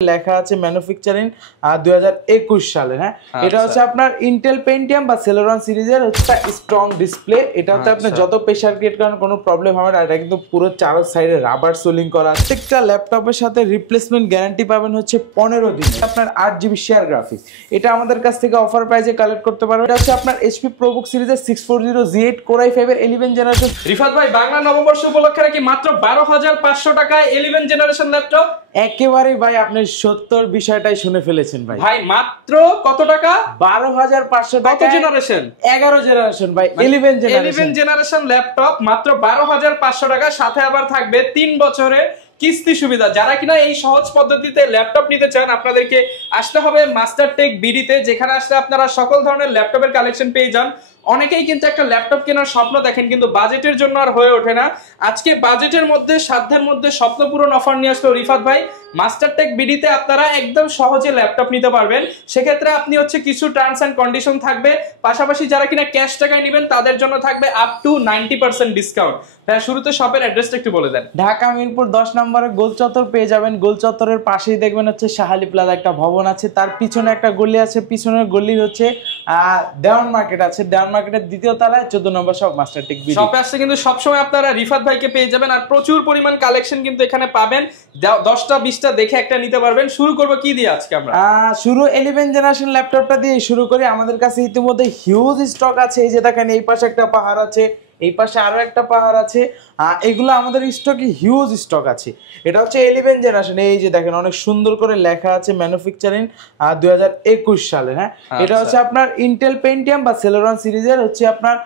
লেখা আছে ম্যানুফ্যাকচারিং 2021 সালে। হ্যাঁ, এটা হচ্ছে আপনার ইন্টেল পেন্টিয়াম বা সেলেরন সিরিজের হচ্ছে স্ট্রং ডিসপ্লে। এটাতে আপনি যত প্রেসার ক্রিয়েট করেন কোনো প্রবলেম হবে না। এটা কিন্তু পুরো চার সাইডে রাবার সোলিং করা। প্রত্যেকটা ল্যাপটপের সাথে রিপ্লেসমেন্ট গ্যারান্টি পাবেন হচ্ছে 15 দিন। আপনার 8GB শেয়ার গ্রাফিক্স, এটা আমাদের কাছ থেকে অফার প্রাইসে কালেক্ট করতে পারবেন। এটা হচ্ছে আপনার এইচপি প্রোবুক সিরিজের 640Z8 Core i5 এর 11 জেনারেশন। রিফাত ভাই, বাংলা নববর্ষ উপলক্ষে নাকি মাত্র 12,500 টাকায় 11 জেনারেশন ল্যাপটপ। একেবারেই ভাই আপনি 70 বিষয়টাই শুনে ফেলেছেন ভাই। ভাই মাত্র কত টাকা? 12,500 টাকা। কত জেনারেশন? 11 জেনারেশন ভাই, 11 জেনারেশন ল্যাপটপ মাত্র 12,500 টাকা। সাথে আবার থাকবে 3 বছরের কিস্তি সুবিধা। যারা কিনা এই সহজ পদ্ধতিতে ল্যাপটপ নিতে চান, আপনাদেরকে আসতে হবে মাস্টার টেক বিডিতে, যেখানে আসলে আপনারা সকল ধরনের ল্যাপটপের কালেকশন পেয়ে যান। অনেকেই কিন্তু একটা ল্যাপটপ কেনার স্বপ্ন দেখেন, কিন্তু বাজেটের জন্য আর হয়ে ওঠে না। আজকে বাজেটের মধ্যে, সাধ্যের মধ্যে স্বপ্ন পূরণ অফার নিয়ে আসলো রিফাত ভাই। মাস্টার টেক বিডিতে আপনারা একদম সহজে ল্যাপটপ নিতে পারবেন। সেক্ষেত্রে আপনি হচ্ছে কিছু টার্মস এন্ড কন্ডিশন থাকবে, পাশাপাশি যারা কিনা ক্যাশ টাকায় নেবেন তাদের জন্য থাকবে আপ টু 90% ডিসকাউন্ট। ভাই শুরুতে শপের অ্যাড্রেসটা একটু বলে দেন। ঢাকা মিরপুর 10 নম্বরে গোল চত্বর পেয়ে যাবেন। গোল চত্বরের পাশেই দেখবেন হচ্ছে শাহালি প্লাজা একটা ভবন আছে, তার পিছনে একটা গলি আছে, পিছনের গলি হচ্ছে দেওয়ান মার্কেট আছে। দেওয়ান মার্কেটের দ্বিতীয় তলায় 14 নম্বর শপ মাস্টার টেক বিডি। শপে আসছে কিন্তু সবসময় আপনারা রিফাত ভাইকে পেয়ে যাবেন, আর প্রচুর পরিমাণ কালেকশন কিন্তু এখানে পাবেন। 10টা 20টা দেখে একটা নিতে পারবেন। শুরু করব কি দিয়ে আজকে আমরা? শুরু 11 জেনারেশন ল্যাপটপটা দিয়ে শুরু করি। আমাদের কাছে ইতিমধ্যে হিউজ স্টক আছে। এই যে দেখেন, এই পাশে একটা পাহাড় আছে, এই পাশে আরো একটা পাহাড় আছে। এগুলো আমাদের স্টকে হিউজ স্টক আছে। এটা হচ্ছে 11 জেনারেশন। এই যে দেখেন, অনেক সুন্দর করে লেখা আছে ম্যানুফ্যাকচারিং 2021 সালে। হ্যাঁ, এটা হচ্ছে আপনার ইন্টেল পেন্টিয়াম বা সেলেরন সিরিজের হচ্ছে আপনার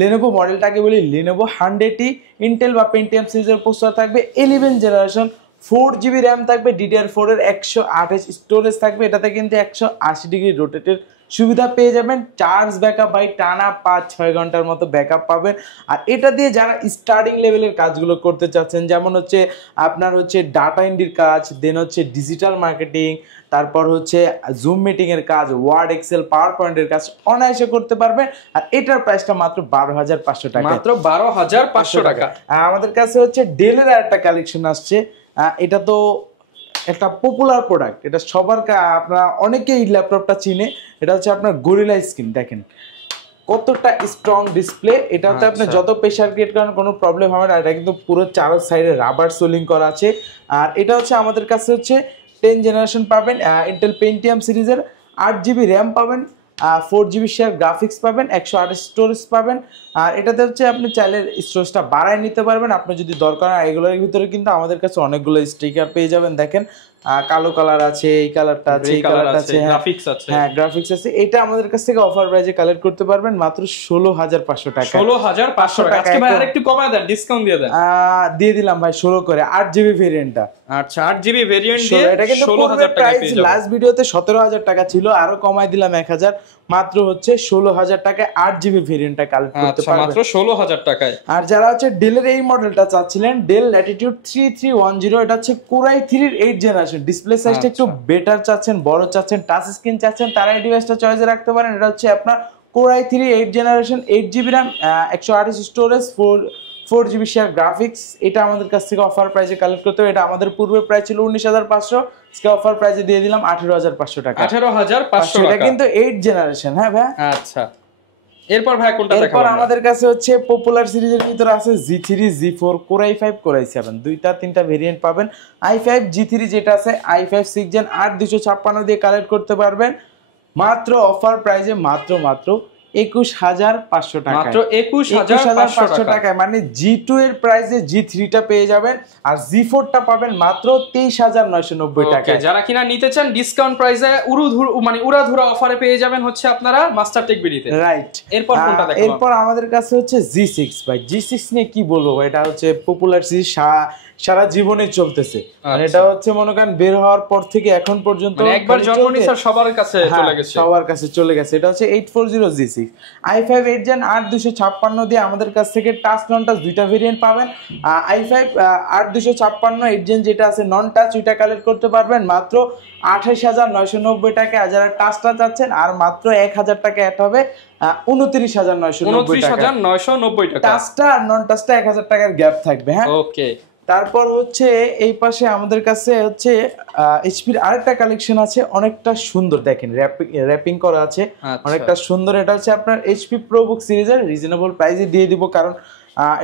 লেনোভো মডেলটাকে বলি লেনোভো 100E ইন্টেল বা পেন্টিয়াম সিরিজের প্রসেসর থাকবে। 11 জেনারেশন, 4GB র্যাম থাকবে, DDR4 এর 128 স্টোরেজ থাকবে। এটাতে কিন্তু 180 ডিগ্রি রোটেটের সুবিধা পেয়ে যাবেন। চার্জ ব্যাকআপ ভাই টানা 5-6 ঘন্টার মতো ব্যাকআপ পাবেন। আর এটা দিয়ে যারা স্টার্টিং লেভেলের কাজগুলো করতে চাচ্ছেন, যেমন হচ্ছে আপনার হচ্ছে ডাটা এন্ট্রির কাজ, দেন হচ্ছে ডিজিটাল মার্কেটিং, তারপর হচ্ছে জুম মিটিং এর কাজ, ওয়ার্ড এক্সেল পাওয়ার পয়েন্টের কাজ অনায়াসে করতে পারবেন। আর এটার প্রাইসটা মাত্র 12,500 টাকা। মাত্র 12,500 টাকা। আমাদের কাছে হচ্ছে ডেলের একটা কালেকশন আসছে। এটা তো একটা পপুলার প্রোডাক্ট, এটা সবার আপনারা অনেকেই ল্যাপটপটা চিনে। এটা হচ্ছে আপনার গরিলা স্ক্রিন। দেখেন কতটা স্ট্রং ডিসপ্লে। এটাতে আপনি যত প্রেসার ক্রিয়েট করেন কোনো প্রবলেম হবে না। এটা কিন্তু পুরো চার সাইডে রাবার সোলিং করা আছে। আর এটা হচ্ছে আমাদের কাছে হচ্ছে 10 জেনারেশন পাবেন, ইন্টেল পেন্টিয়াম সিরিজের 8GB র্যাম পাবেন, 4GB শেয়ার গ্রাফিক্স পাবেন, 128 স্টোরেজ পাবেন। আর এটাতে হচ্ছে আপনি চাইলে স্টোরেজটা বাড়ায় নিতে পারবেন আপনার যদি দরকার হয়। এগুলোর ভিতরে কিন্তু আমাদের কাছে অনেকগুলো স্টিকার পেয়ে যাবেন। দেখেন কালো কালার আছে, এই কালারটা আছে, এই কালারটা আছে, গ্রাফিক্স আছে। হ্যাঁ, গ্রাফিক্স আছে। এটা আমাদের কাছ থেকে অফার প্রাইসে কালেক্ট করতে পারবেন মাত্র 16,500 টাকা। 16,500 টাকা। আজকে ভাই আরেকটু কমায় দেন, ডিসকাউন্ট দিয়ে দেন। দিয়ে দিলাম ভাই 16 করে 8GB ভেরিয়েন্টটা। আচ্ছা, 8GB ভেরিয়েন্ট দিয়ে এটা কিন্তু 16,000 টাকা পেয়ে যাবেন। লাস্ট ভিডিওতে 17,000 টাকা ছিল, আরো কমায় দিলাম 1,000, মাত্র হচ্ছে 16,000 টাকায় 8GB ভেরিয়েন্টটা কালেক্ট করতে পারবেন মাত্র 16,000 টাকায়। আর যারা হচ্ছে ডেলের এই মডেলটা চাচ্ছিলেন, ডেল ল্যাটিটিউড 3310, এটা হচ্ছে Core i3 এর 8 জেনারেশন। ডিসপ্লে সাইজটা একটু বেটার চাচ্ছেন, বড় চাচ্ছেন, টাচ স্ক্রিন চাচ্ছেন, তারা এই ডিভাইসটা চয়েসে রাখতে পারেন। এটা হচ্ছে আপনার Core i3 8 generation, 8GB RAM, 128 storage, 4GB share graphics. এটা আমাদের কাছ থেকে অফার প্রাইসে কালেক্ট করতে হবে। এটা আমাদের পূর্বের প্রাইস ছিল 19,500, আজকে অফার প্রাইসে দিয়ে দিলাম 18,500 টাকা। 18,500 টাকা। এটা কিন্তু 8 জেনারেশন। হ্যাঁ ভাই, আচ্ছা। এরপর ভাই কোনটা দেখাবো? এরপর আমাদের কাছে হচ্ছে পপুলার সিরিজের ভিতরে আছে G3, G4, Core i5, Core i7, দুইটা তিনটা ভেরিয়েন্ট পাবেন। i5 G3 যেটা আছে, i5 6 Gen 8 256 দিয়ে কালেক্ট করতে পারবেন মাত্র অফার প্রাইসে মাত্র 21,500 টাকা। মাত্র 21,500 টাকা। মানে G2 এর প্রাইসে G3 টা পেয়ে যাবেন, আর G4 টা পাবেন মাত্র 23,990 টাকা। যারা কিনা নিতে চান ডিসকাউন্ট প্রাইসে উড়াধুরা অফারে পেয়ে যাবেন হচ্ছে আপনারা মাস্টার টেক বিডিতে। রাইট। এরপর কোনটা দেখাবো? এরপর আমাদের কাছে হচ্ছে G6 ভাই। G6 নিয়ে কি বলবো, এটা হচ্ছে পপুলার সিরিজ, সারা জীবনে চলতেছে। মানে এটা হচ্ছে মনে করেন বের হওয়ার পর থেকে এখন পর্যন্ত একবার জন্ম নিয়ে সবার কাছে চলে গেছে, সবার কাছে চলে গেছে। এটা হচ্ছে 840 G6, i5 8 Gen 8 256 দিয়ে আমাদের কাছ থেকে টাচ নন টাচ দুইটা ভেরিয়েন্ট পাবেন। i5 8 256 8 Gen যেটা আছে নন টাচ, ওইটা কালেক্ট করতে পারবেন মাত্র 28,990 টাকা। আর যারা টাচটা চাচ্ছেন আর মাত্র 1,000 টাকা অ্যাড হবে, 29,990 টাকা। টাকা। টাচটা আর নন টাচটা 1,000 টাকার গ্যাপ থাকবে। হ্যাঁ, ওকে। তারপর হচ্ছে এই পাশে আমাদের কাছে হচ্ছে এইচপির আরেকটা কালেকশন আছে, অনেকটা সুন্দর, দেখেন র্যাপিং করা আছে, অনেকটা সুন্দর। এটা হচ্ছে আপনার এইচপি প্রোবুক সিরিজের, রিজনেবল প্রাইসে দিয়ে দিব, কারণ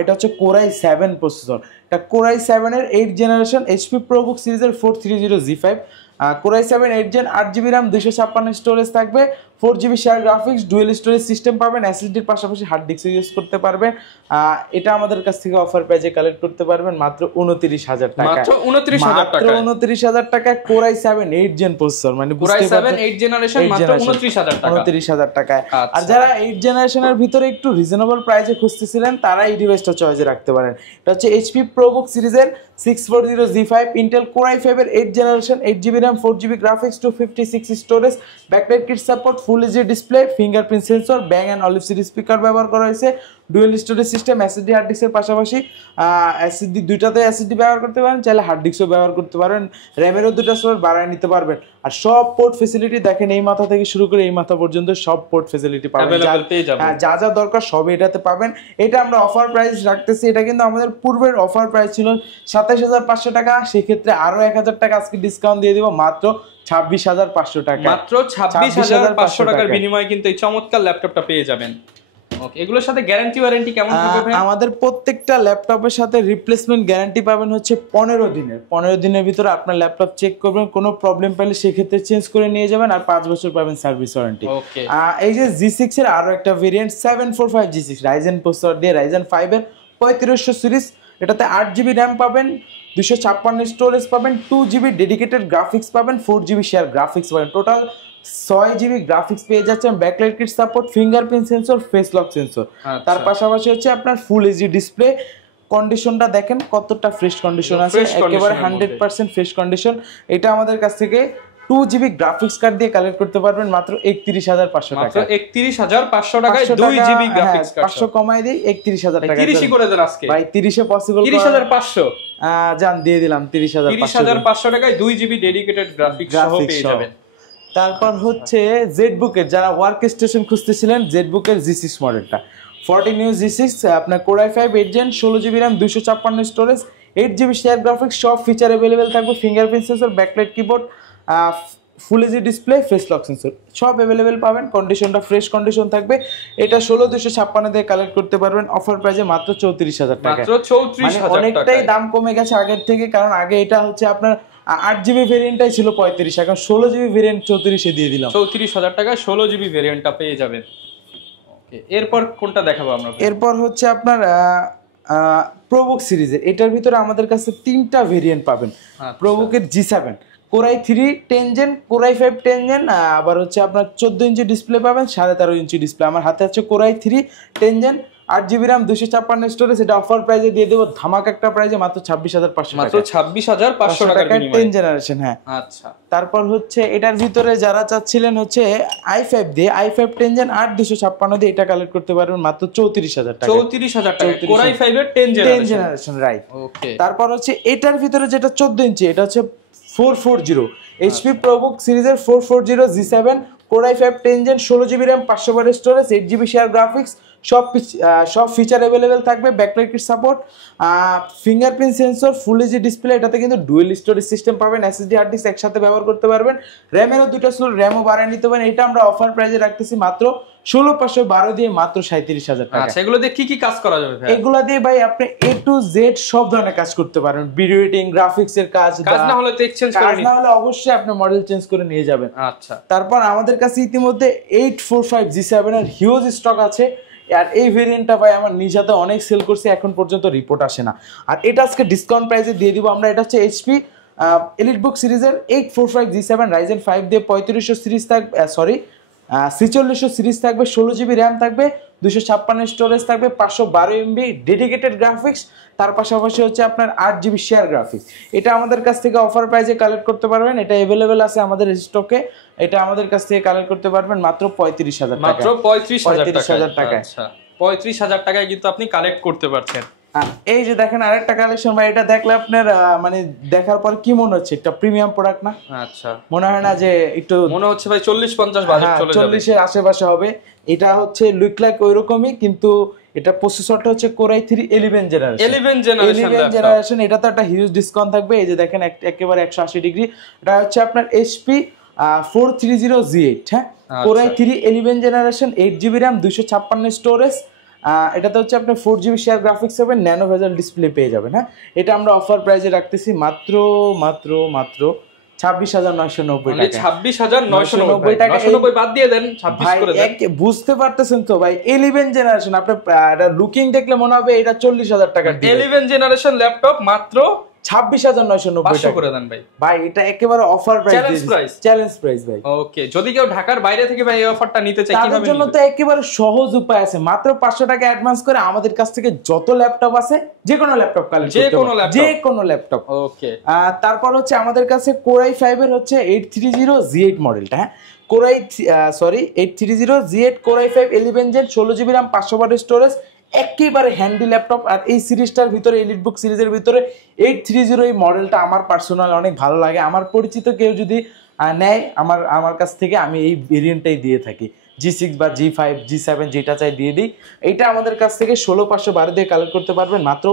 এটা হচ্ছে কোরাই 7 প্রসেসর। এটা কোরাই 7 এর 8 জেনারেশন এইচপি প্রোবুক সিরিজের 430G5, core i 7 8 gen, 8GB RAM, 256 storage থাকবে, 4GB share graphics, dual storage system পাবেন, এসএসডির পাশাপাশি হার্ড ডিস্ক ইউজ করতে পারবেন। এটা আমাদের কাছ থেকে অফার প্রাইসে কালেক্ট করতে পারবেন মাত্র 29,000 টাকা। মাত্র 29,000 টাকা, 29,000 টাকা কোরাই 7 8 জেন প্রসেসর, মানে কোরাই 7 8 জেনারেশন মাত্র 29,000 টাকা, 29,000 টাকায়। আর যারা 8 জেনারেশনের ভিতরে একটু রিজনেবল প্রাইসে খুঁজতেছিলেন তারা এই ডিভাইসটা চয়েসে রাখতে পারেন। এটা হচ্ছে এইচপি প্রোবুক সিরিজের 640G5 ইন্টেল কোরাই 5 এর 8 generation, 8GB RAM, 4GB graphics, 256 storage, backlight kit support, full HD display, fingerprint sensor, Bang and Olufsen speaker ব্যবহার করা হয়েছে, dual storage system, SSD hard ডিস্কের পাশাপাশি এসএসডি দুইটাতে এসএসডি ব্যবহার করতে পারেন, চাইলে হার্ড ডিস্কও ব্যবহার করতে পারেন, র্যামেরও দুটো স্লট বাড়ায় নিতে পারবেন। আর সব পোর্ট ফ্যাসিলিটি দেখেন, এই মাথা থেকে শুরু করে এই মাথা পর্যন্ত সব পোর্ট ফ্যাসিলিটি পাবেন, যা যা দরকার সব এটাতে পাবেন। এটা আমরা অফার প্রাইস রাখতেছি, এটা কিন্তু আমাদের পূর্বের অফার প্রাইস ছিল 27,500 টাকা, সেক্ষেত্রে আরো 1,000 টাকা আজকে ডিসকাউন্ট দিয়ে দিব মাত্র 26,500 টাকা। মাত্র 26,500 টাকার বিনিময়ে কিন্তু এই চমৎকার ল্যাপটপটা পেয়ে যাবেন। ওকে, এগুলোর সাথে গ্যারান্টি ওয়ারেন্টি কেমন থাকবে ভাই? আমাদের প্রত্যেকটা ল্যাপটপের সাথে রিপ্লেসমেন্ট গ্যারান্টি পাবেন হচ্ছে 15 দিনের। 15 দিনের ভিতরে আপনার ল্যাপটপ চেক করবেন, কোনো প্রবলেম পেলে সেক্ষেত্রে চেঞ্জ করে নিয়ে যাবেন, আর 5 বছর পাবেন সার্ভিস ওয়ারেন্টি। ওকে, এই যে G6 এর আরো একটা ভেরিয়েন্ট 745G6 রাইজেন প্রসেসর দিয়ে, রাইজেন 5 এর 3500 সিরিজ, এটাতে 8GB RAM পাবেন, 256 স্টোরেজ পাবেন, 2GB ডেডিকেটেড গ্রাফিক্স পাবেন, 4GB শেয়ার গ্রাফিক্স পাবেন, টোটাল 6GB গ্রাফিক্স পেয়ে যাচ্ছেন, backlight kit support, fingerprint sensor, face lock sensor. তার পাশাপাশি হচ্ছে আপনার ফুল এইচডি ডিসপ্লে। কন্ডিশনটা দেখেন কতটা ফ্রেশ কন্ডিশন আছে, একেবারে 100% ফ্রেশ কন্ডিশন। এটা আমাদের কাছ থেকে 2GB গ্রাফিক্স কার্ড দিয়ে কালেক্ট করতে পারবেন মাত্র 31,500 টাকা। মাত্র 31,500 টাকায় 2GB গ্রাফিক্স কার্ড, 500 কমাই দেই 31,000 টাকা। 30ই করে দেন আজকে ভাই, 30 এ পসিবল, 30,500 জান দিয়ে দিলাম 30,500 টাকায় 2GB ডেডিকেটেড গ্রাফিক্স সহ পেয়ে যাবেন। তারপর হচ্ছে জেডবুকের, যারা ওয়ার্ক স্টেশন খুঁজতেছিলেন, জেডবুকের G6 মডেলটা 14 G6 আপনার core i 5 8 gen, 16GB RAM, 256 storage, 8GB share graphics, সব ফিচার अवेलेबल থাকবে, fingerprint sensor, backlight keyboard, full HD display, face lock sensor সব अवेलेबल পাবেন। কন্ডিশনটা ফ্রেশ কন্ডিশন থাকবে। এটা 16256 দিয়ে কালেক্ট করতে পারবেন অফার প্রাইসে মাত্র 34,000 টাকা। মাত্র 34,000 টাকা, অনেকটাই দাম কমে গেছে আগের থেকে, কারণ আগে এটা হচ্ছে আপনার 8GB ভেরিয়েন্টটাই ছিল 35, এখন 16GB ভেরিয়েন্ট 34 এ দিয়ে দিলাম। 34,000 টাকায় 16GB ভেরিয়েন্টটা পেয়ে যাবেন। ওকে, এরপর কোনটা দেখাবো আমরা? এরপর হচ্ছে আপনার প্রোবুক সিরিজের, এটার ভিতরে আমাদের কাছে 3টা ভেরিয়েন্ট পাবেন। প্রোবুকের G7 core i 3 10 gen, core i 5 10 gen, আবার হচ্ছে আপনার 14 ইঞ্চি ডিসপ্লে পাবেন, 13.5 ইঞ্চি ডিসপ্লে। আমার হাতে আছে core i 3 10 gen, 8GB RAM, 256 storage. এটা অফার প্রাইসে দিয়ে দেবো ধামাকা একটা প্রাইসে মাত্র 26,500 টাকা। মাত্র 26,500 টাকার বিনিময়ে 10 জেনারেশন। হ্যাঁ, আচ্ছা। তারপর হচ্ছে এটার ভিতরে যারা চাচ্ছিলেন হচ্ছে i5 দিয়ে, i5 10 জেন 8 256 দিয়ে, এটা কালেক্ট করতে পারবেন মাত্র 34,000 টাকা। 34,000 টাকা কোরাই 5 এর 10 জেনারেশন, রাইট। ওকে, তারপর হচ্ছে এটার ভিতরে যেটা 14 ইঞ্চি, এটা হচ্ছে 440 এইচপি প্রোবুক সিরিজের 440 G7 core i 5 10 gen, 16GB RAM, 512 storage, 8GB share graphics, সব ফিচার अवेलेबल থাকবে, backlight kit support, fingerprint sensor, full HD display. এটাতে কিন্তু ডুয়েল স্টোরেজ সিস্টেম পাবেন, এসএসডি হার্ড ডিস্ক একসাথে ব্যবহার করতে পারবেন, র্যামেরও দুটো স্লট, র্যামও বাড়ায় নিতে পারেন। এটা আমরা অফার প্রাইসে রাখতেছি মাত্র 16,512 দিয়ে মাত্র 37,000 টাকা। আচ্ছা, এগুলো দিয়ে কি কি কাজ করা যাবে ভাই? এগুলা দিয়ে ভাই আপনি A to Z সব ধরনের কাজ করতে পারেন, ভিডিও এডিটিং, গ্রাফিক্স এর কাজ না হলে তো এক্সচেঞ্জ করে কাজ না হলে অবশ্যই আপনি মডেল চেঞ্জ করে নিয়ে যাবেন। আচ্ছা, তারপর আমাদের কাছে ইতিমধ্যে 845 G7 এর হিউজ স্টক আছে, আর এই ভেরিয়েন্টটা ভাই আমার নিজ হাতে অনেক সেল করছে, এখন পর্যন্ত রিপোর্ট আসে না। আর এটা আজকে ডিসকাউন্ট প্রাইসে দিয়ে দিব আমরা। এটা হচ্ছে এইচপি এলিটবুক সিরিজের 845 G7 রাইজেন 5 দিয়ে 3500 সিরিজ থাকবে, 4600 সিরিজ থাকবে, 16GB RAM থাকবে, 256 স্টোরেজ থাকবে, 512 MB ডেডিকেটেড গ্রাফিক্স, তার পাশাপাশি হচ্ছে আপনার 8GB শেয়ার গ্রাফিক্স। এটা আমাদের কাছ থেকে অফার প্রাইসে কালেক্ট করতে পারবেন, এটা अवेलेबल আছে আমাদের স্টকে। এটা আমাদের কাছ থেকে কালেক্ট করতে পারবেন মাত্র 35,000 টাকা। মাত্র 35,000 টাকা। আচ্ছা, 35,000 টাকায় কিন্তু আপনি কালেক্ট করতে পারছেন। এই যে দেখেন আরেকটা কালেকশন ভাই, এটা দেখলে আপনার মানে দেখার পর কি মনে হচ্ছে, একটা প্রিমিয়াম প্রোডাক্ট না? আচ্ছা, মনে হয় না যে একটু মনে হচ্ছে ভাই 40-50 বাজেট চলে যাবে, 40 এর আশেপাশে হবে। এটা হচ্ছে লুক লাইক ওইরকমই, কিন্তু এটা প্রসেসরটা হচ্ছে কোরাই 3 11 জেনারেশন। এটা তো একটা হিউজ ডিসকাউন্ট থাকবে। এই যে দেখেন একেবারে 180 ডিগ্রি। এটা হচ্ছে আপনার HP 430Z8, হ্যাঁ, core i 3 11 generation, 8GB RAM, 256 storage. এটাতে হচ্ছে আপনার 4GB শেয়ার গ্রাফিক্স হবে, ন্যানো ভেজেল ডিসপ্লে পেয়ে যাবেন। হ্যাঁ, এটা আমরা অফার প্রাইসে রাখতেছি মাত্র 26,990 টাকা। 26,990 টাকা, 990 বাদ দিয়ে দেন, 26 করে দেন। বুঝতে পারতেছেন তো ভাই, 11 জেনারেশন, আপনার লুকিং দেখলে মনে হবে এটা 40,000 টাকা। 11 জেনারেশন ল্যাপটপ মাত্র 26,990 টাকা করে দেন ভাই। ভাই এটা একেবারে অফার প্রাইস, চ্যালেঞ্জ প্রাইস ভাই। ওকে, যদি কেউ ঢাকার বাইরে থেকে ভাই এই অফারটা নিতে চায় কিভাবে তাদের জন্য তো একেবারে সহজ উপায় আছে। মাত্র 500 টাকা অ্যাডভান্স করে আমাদের কাছ থেকে যত ল্যাপটপ আছে যে কোনো ল্যাপটপ কালেক্ট করতে পারবেন, যে কোনো ল্যাপটপ। ওকে, তারপর হচ্ছে আমাদের কাছে কোরাই 5 এর হচ্ছে 830Z8 মডেলটা, হ্যাঁ, core i 830Z8 core i 5 11 gen, 16GB RAM, 512 storage, একেবারে হ্যান্ডি ল্যাপটপ। আর এই সিরিজটার ভিতরে, এলিট বুক সিরিজের ভিতরে 830 এই মডেলটা আমার পার্সোনাল অনেক ভালো লাগে। আমার পরিচিত কেউ যদি নেয় আমার কাছ থেকে, আমি এই ভেরিয়েন্টটাই দিয়ে থাকি। G6 বা G5 G7 যেটা চাই দিয়ে দিই। এইটা আমাদের কাছ থেকে 16,512 দিয়ে কালেক্ট করতে পারবেন মাত্র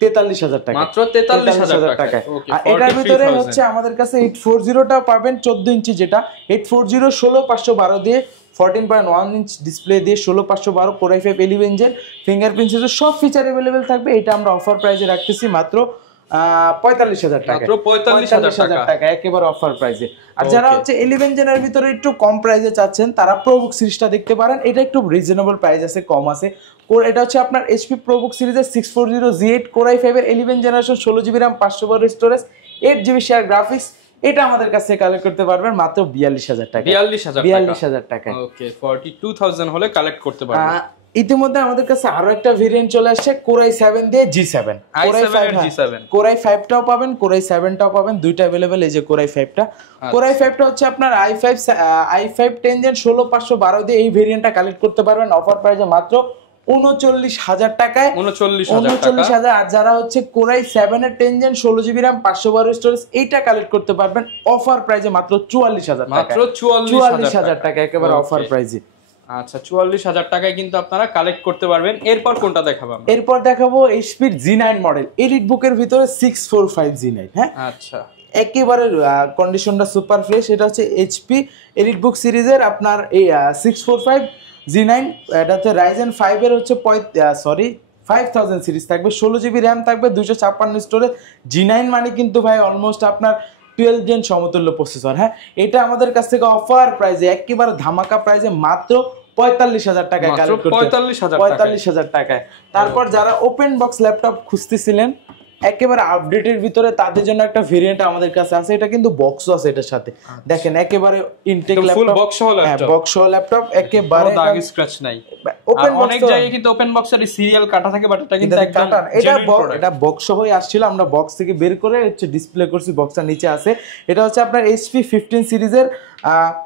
43,000 টাকা, মাত্র 43,000 টাকা। আর এটার ভিতরে হচ্ছে আমাদের কাছে 840টা পাবেন, 14 ইঞ্চি যেটা 840 16,512 দিয়ে, 14.1 ইঞ্চ ডিসপ্লে দিয়ে, 16,512, কোরাই 5 11 জেন, ফিঙ্গারপ্রিন্ট সেন্সর, সব ফিচার अवेलेबल থাকবে। এটা আমরা অফার প্রাইসে রাখতেছি মাত্র 45,000 টাকা, মাত্র 45,000 টাকা একেবারে অফার প্রাইসে। আর যারা হচ্ছে 11 জেনের ভিতরে একটু কম প্রাইসে চাচ্ছেন, তারা প্রোবুক সিরিজটা দেখতে পারেন। এটা একটু রিজনেবল প্রাইস আছে, কম আছে। এটা হচ্ছে আপনার HP প্রোবুক সিরিজের 640Z8 কোরাই 5 এর 11 generation, 16GB RAM, 512 storage, 8GB share graphics. এটা আমাদের কাছে কালেক্ট করতে পারবেন মাত্র 42,000 টাকা, 42,000 টাকা। ওকে, 42,000 হলে কালেক্ট করতে পারবেন। ইতিমধ্যে আমাদের কাছে আরো একটা ভেরিয়েন্ট চলে আসছে, কোরাই 7 দিয়ে G7, কোরাই 5টাও পাবেন, কোরাই 7টাও পাবেন, দুইটা अवेलेबल। এই যে কোরাই 5টা, কোরাই 5টা হচ্ছে আপনার i5 10 জেন, 16,512 দিয়ে এই ভেরিয়েন্টটা কালেক্ট করতে পারবেন অফার প্রাইসে মাত্র 39,000 টাকায়, 39,000। আর যারা হচ্ছে কোরাই 7 এর 10 জেন, 16GB RAM, 512 স্টোরেজ, এইটা কালেক্ট করতে পারবেন অফার প্রাইসে মাত্র 44,000 টাকা, মাত্র 44,000 টাকা একেবারে অফার প্রাইসে। আচ্ছা, 44,000 টাকায় কিন্তু আপনারা কালেক্ট করতে পারবেন। এরপর কোনটা দেখাবো? এরপর দেখাবো HP G9 মডেল, এলিট বুকের ভিতরে 645Z9, হ্যাঁ, আচ্ছা, একেবারে কন্ডিশনটা সুপার ফ্রেশ। এটা হচ্ছে HP এলিট বুক সিরিজের আপনার এই 645Z9। এটাতে Ryzen 5 এর হচ্ছে 5000 সিরিজ থাকবে, 16GB RAM থাকবে, 256 স্টোরেজ। G9 মানে কিন্তু ভাই অলমোস্ট আপনার 12 জেন সমতুল্য প্রসেসর। হ্যাঁ, এটা আমাদের কাছ থেকে অফার প্রাইসে, একেবারে ধামাকা প্রাইসে মাত্র 45,000 টাকায় কালেক্ট করতে, 45,000 টাকায়। তারপর যারা ওপেন বক্স ল্যাপটপ খুঁজতেছিলেন একেবারে আপডেটের ভিতরে, তাদের জন্য একটা ভেরিয়েন্ট আমাদের কাছে আছে। এটা কিন্তু বক্সও আছে এটার সাথে, দেখেন একেবারে ইনটেক ল্যাপটপ, বক্স সহ ল্যাপটপ, বক্স সহ ল্যাপটপ, একেবারে দাগ স্ক্র্যাচ নাই। ওপেন অনেক জায়গায় কিন্তু ওপেন বক্সের সিরিয়াল কাটা থাকে, বাট এটা কিন্তু একদম এটা বক্স সহই আসছিল। আমরা বক্স থেকে বের করে হচ্ছে ডিসপ্লে করছি, বক্সটা নিচে আছে। এটা হচ্ছে আপনার HP 15 সিরিজের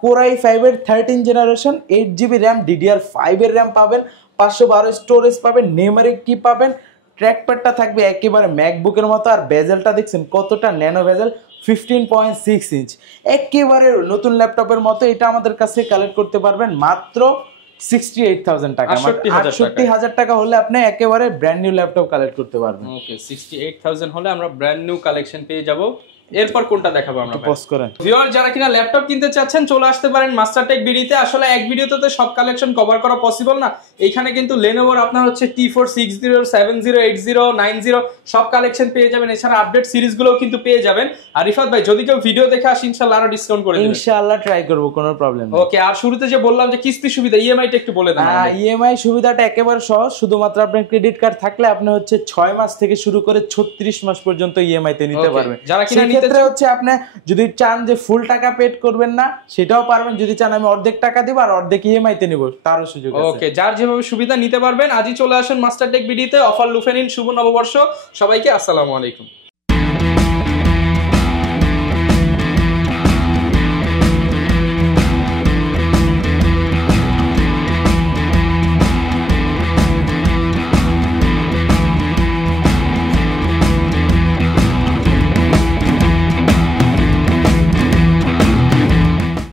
কোরাই 5 এর 13 জেনারেশন, 8GB RAM, DDR5 এর RAM পাবেন, 512 স্টোরেজ পাবেন, নিউমেরিক কি পাবেন, ট্র্যাকপ্যাডটা থাকবে একেবারে ম্যাকবুকের মতো। আর বেজেলটা দেখছেন কতটা ন্যানো বেজেল, 15.6 ইঞ্চ, একেবারে নতুন ল্যাপটপের মতো। এটা আমাদের কাছে কালেক্ট করতে পারবেন মাত্র 68,000 টাকা, 68,000 টাকা হলে আপনি একেবারে ব্র্যান্ড নিউ ল্যাপটপ কালেক্ট করতে পারবেন। ওকে, 68,000 হলে আমরা ব্র্যান্ড নিউ কালেকশন পেয়ে যাব। এরপর কোনটা দেখাবো আমরা? পজ করেন। ভিউয়ার যারা কিনা ল্যাপটপ কিনতে চাচ্ছেন, চলে আসতে পারেন মাস্টারটেক বিডিতে। আসলে এক ভিডিওতে তো সব কালেকশন কভার করা পসিবল না। এইখানে কিন্তু লেনোভোর আপনার হচ্ছে T4 60 70 80 90 সব কালেকশন পেয়ে যাবেন। এছাড়া আপডেট সিরিজগুলোও কিন্তু পেয়ে যাবেন। আর রিফাত ভাই, যদি কেউ ভিডিও দেখে আসে ইনশাআল্লাহ আরো ডিসকাউন্ট করে দেব, ইনশাআল্লাহ ট্রাই করব, কোনো প্রবলেম নেই। ওকে, আর শুরুতে যে বললাম যে কিস্তি সুবিধা, ইএমআইটা একটু বলে দেন। ইএমআই সুবিধাটা একেবারে সহজ, শুধুমাত্র আপনার ক্রেডিট কার্ড থাকলে আপনি হচ্ছে 6 মাস থেকে শুরু করে 36 মাস পর্যন্ত ইএমআই তে নিতে পারবেন। যারা কিনা নিতে হচ্ছে আপনি যদি চান যে ফুল টাকা পেড করবেন না, সেটাও পারবেন। যদি চান আমি অর্ধেক টাকা দিব আর অর্ধেক ইএমআই তে নিব, তারও সুযোগ আছে। ওকে, যার যেভাবে সুবিধা নিতে পারবেন। আজই চলে আসেন মাস্টারটেক বিডিতে, অফার লুফে নিন। শুভ নববর্ষ সবাইকে, আসসালামু আলাইকুম।